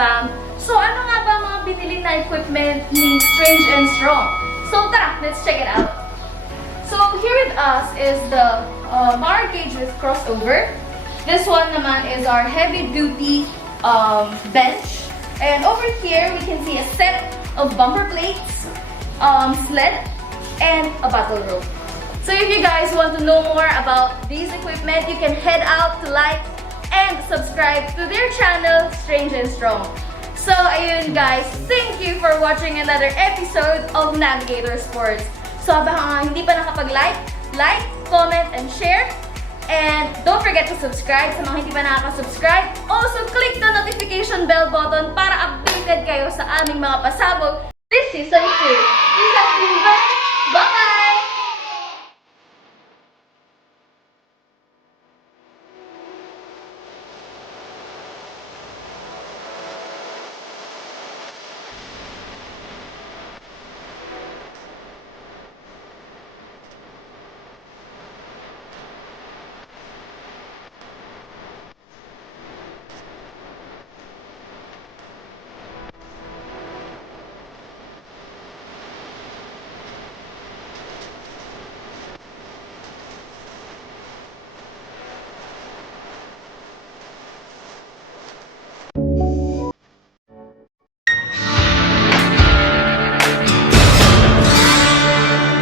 fam! So ano nga ba mga binili na equipment ni Strange and Strong? So tara, let's check it out! So here with us is the power gauge with crossover. This one naman is our heavy duty bench. And over here, we can see a set of bumper plates, sled, and a battle rope. So if you guys want to know more about these equipment, you can head out to like and subscribe to their channel, Strange and Strong. So ayun guys, thank you for watching another episode of Navigator Sports. So baka hindi pa nakapag-like, like, comment, and share. And don't forget to subscribe sa mga hindi pa nakaka-subscribe. Also, click the notification bell button para updated kayo sa aming mga pasabog this season 2. Isa,